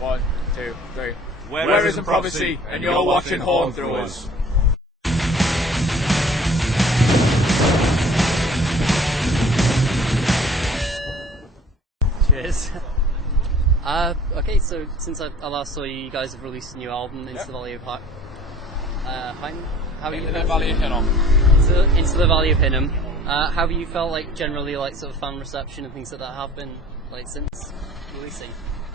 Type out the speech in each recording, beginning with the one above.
1, 2, 3. Where isn't prophecy? And you're watching HornThrowers. Cheers. Okay, so since I last saw you, you guys have released a new album, Into the Valley of How Into the Valley of Hinnom. Into the Valley of Hinnom. How have you felt like generally, like sort of fan reception and things like that have been like since releasing?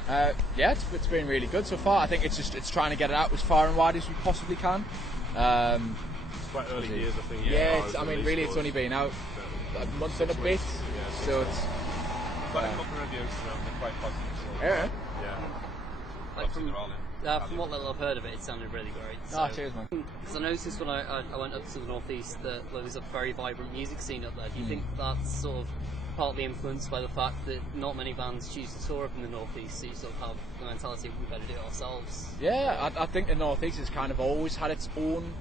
Yeah, it's been really good so far. I think it's trying to get it out as far and wide as we possibly can. It's quite early years, I think. Yeah, it's only been out a month and a bit, so it's. Quite a couple of reviews, they're quite positive. So Yeah. Like from what little I've heard of it, it sounded really great. So. Cheers, man. Because I noticed when I went up to the northeast that there was a very vibrant music scene up there. Do you think that's sort of partly influenced by the fact that not many bands choose to tour up in the northeast, so you sort of have the mentality of we better do it ourselves? Yeah, I think the northeast has kind of always had its own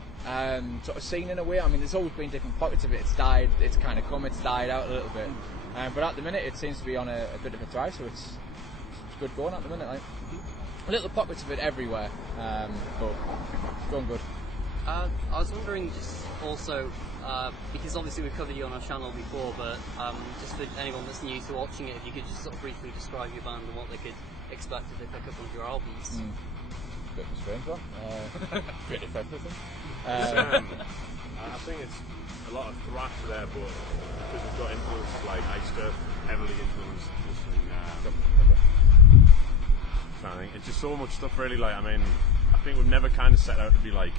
sort of scene in a way. I mean, there's always been different pockets of it. It's died out a little bit. But at the minute it seems to be on a bit of a drive, so it's good going at the minute. Like little pockets of it everywhere, but it's going good. I was wondering just also, because obviously we've covered you on our channel before, but just for anyone that's new to watching it, if you could just sort of briefly describe your band and what they could expect if they pick up one of your albums. Bit of a strange one. Bit of everything. I think it's a lot of thrash there, but because we've got influence like Iced, heavily influenced it's just so much stuff really. Like, I mean, I think we've never kind of set out to be like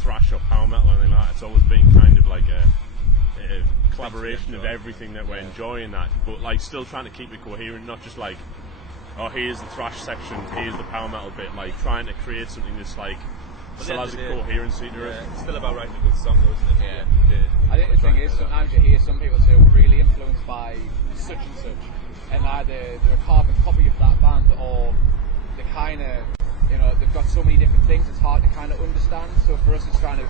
thrash or power metal or anything like that. It's always been kind of like a collaboration of everything that we're enjoying that, but like still trying to keep it coherent, not just like, oh, here's the thrash section, here's the power metal bit, like trying to create something that's like still has a coherency to it. It's still about writing a good song though, isn't it? Yeah. I think the thing is, sometimes you hear some people say we're really influenced by such and such, and either they're a carbon copy of that band, or they kind of, they've got so many different things it's hard to kind of understand. So for us it's trying to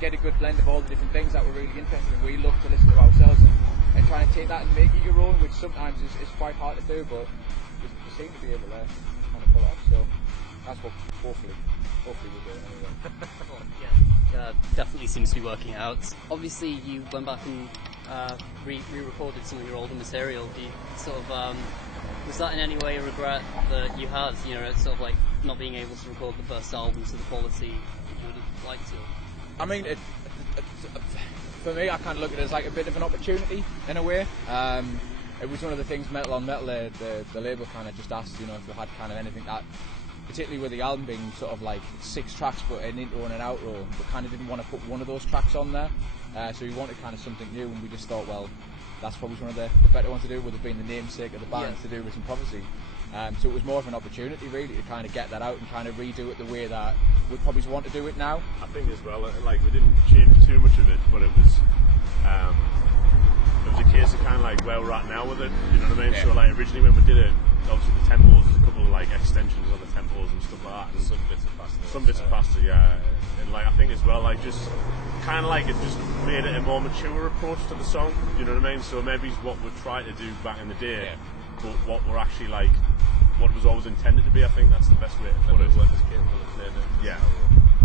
get a good blend of all the different things that we're really interested in. We love to listen to ourselves and try and take that and make it your own, which sometimes is quite hard to do, but we seem to be able to kind of pull it off. So that's what hopefully we're doing anyway. Yeah, definitely seems to be working out. Obviously you went back and re-recorded some of your older material. Do you sort of was that in any way a regret that you had, sort of like not being able to record the first album to the quality you would have liked to? I mean, for me, I kind of look at it as like a bit of an opportunity in a way. It was one of the things, Metal on Metal, the label kind of just asked, if we had kind of anything that, particularly with the album being sort of like 6 tracks but an intro and an outro, we kind of didn't want to put one of those tracks on there. So we wanted kind of something new, and we just thought, well, that's probably one of the better ones to do, would have been the namesake of the band, to do with some prophecy. So it was more of an opportunity really to kind of get that out and kind of redo it the way that we probably want to do it now. I think as well, like we didn't change too much of it, but it was a case of kind of like where we're at now with it, you know what I mean? Yeah. So like originally when we did it, obviously the tempos, there's a couple of like extensions on the tempos and stuff like that, and some bits of faster, yeah. And like I think as well, like just kind of like it just made it a more mature approach to the song, you know what I mean? So maybe it's what we tried to do back in the day, but what we're actually like, what it was always intended to be. I think that's the best way to put it. Yeah.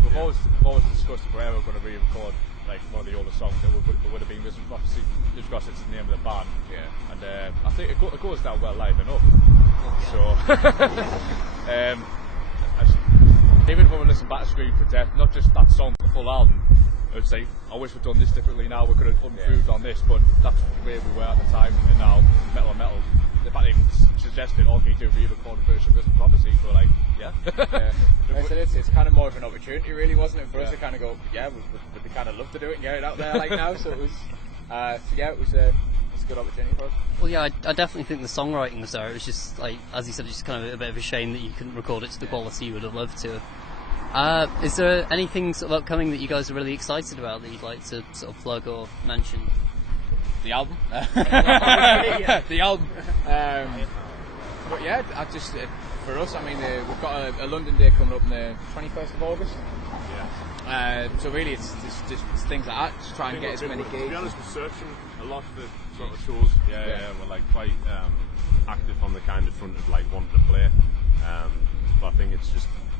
We've always discussed where we're going to re-record like one of the older songs that would have been Risen Prophecy, just because it's the name of the band. Yeah. And I think it goes down well live enough. So, even when we listen back to Scream for Death, not just that song, the full album, I would say, I wish we'd done this differently now, we could have improved on this, but that's where we were at the time, and now Metal on Metal, the band even suggested, can you do a re-recorded version of Risen Prophecy? So we're like, it's kind of more of an opportunity really, wasn't it, for us to kind of go, we'd kind of love to do it and get it out there like now, so it was, it was a good opportunity for us. Well, yeah, I definitely think the songwriting was there. It was just like, as you said, just kind of a bit of a shame that you couldn't record it to the quality you would have loved to. Is there anything sort of upcoming that you guys are really excited about that you'd like to sort of plug or mention? The album. The album. But yeah, I just for us, I mean, we've got a London day coming up on the 21st of August. So really, it's things like that. Just try and get as many gigs. To be honest, we're searching a lot for sort of shows. We're like quite active on the kind of front of like wanting to play.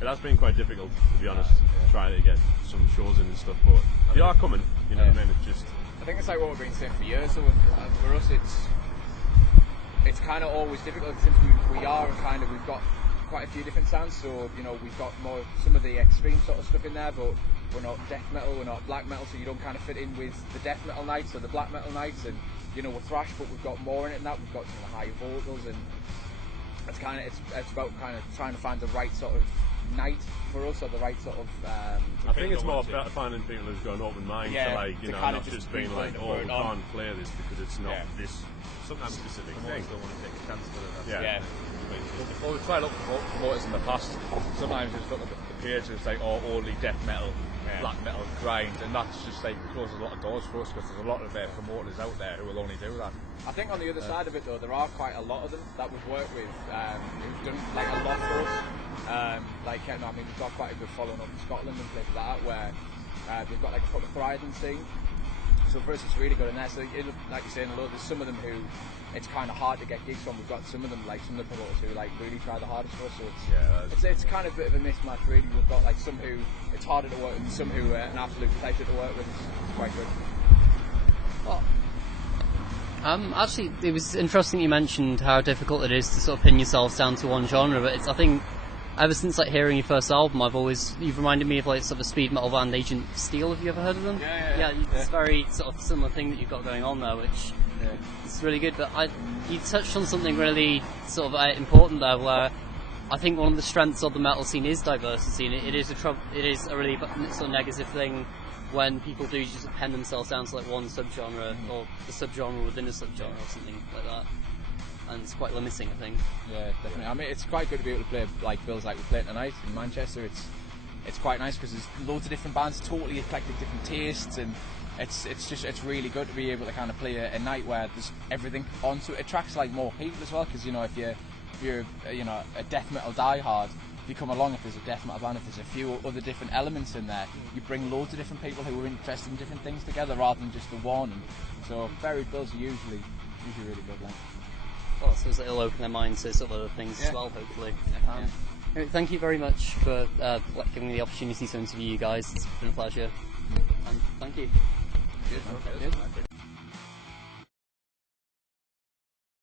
It has been quite difficult, to be honest, trying to get some shows in and stuff, but they are coming, you know what I mean? It's just... I think it's like what we've been saying for years, so for us it's kind of always difficult since we are kind of, we've got quite a few different sounds, so you know we've got more some of the extreme sort of stuff in there, but we're not death metal, we're not black metal, so you don't kind of fit in with the death metal nights or the black metal nights, and you know we're thrash, but we've got more in it than that. We've got some of the higher vocals, and it's kind of it's about kind of trying to find the right sort of night for us, or the right sort of. I think it's more about finding people who've got an open mind to like, you know, not just being like, oh, we can't play this because it's not this sometimes specific thing. Don't want to take a chance with it. Yeah. Well, we've tried to look for promoters in the past. Sometimes you just look at the page and it's like, oh, only death metal, black metal, grind, and that's just like closes a lot of doors for us because there's a lot of promoters out there who will only do that. I think on the other side of it though, there are quite a lot of them that we've worked with who've done like a lot for us. Like, you know, I mean, we've got quite a good following up in Scotland and places like that where they've got like a proper thriving scene. So for us, it's really good in there. So, like you're saying, there's some of them who it's kind of hard to get gigs from. We've got some of them, like some of the promoters who like really try the hardest for us. So it's kind of a bit of a mismatch, really. We've got like some who it's harder to work with, and some who an absolute pleasure to work with. It's quite good. Well, actually, it was interesting you mentioned how difficult it is to sort of pin yourselves down to one genre, but I think ever since like hearing your first album, you've reminded me of like sort of a speed metal band, Agent Steel. Have you ever heard of them? Yeah. It's a very sort of similar thing that you've got going on there, which is really good. But you touched on something really sort of important there, where I think one of the strengths of the metal scene is diversity, and it is a really sort of negative thing when people do just pen themselves down to like one subgenre or a subgenre within a subgenre or something like that. And it's quite limiting, I think. Yeah, definitely. I mean, it's quite good to be able to play like bills like we're playing tonight in Manchester. It's quite nice because there's loads of different bands, totally eclectic, different tastes, and it's really good to be able to kind of play a night where there's everything on. So it attracts like more people as well, because you know if you're you know a death metal diehard, if you come along, if there's a death metal band, if there's a few other different elements in there, you bring loads of different people who are interested in different things together rather than just the one. And so varied bills are usually really good. Like. Well, I suppose it'll open their minds to sort of other things as well, hopefully. Anyway, thank you very much for giving me the opportunity to interview you guys. It's been a pleasure. And thank you. Cheers.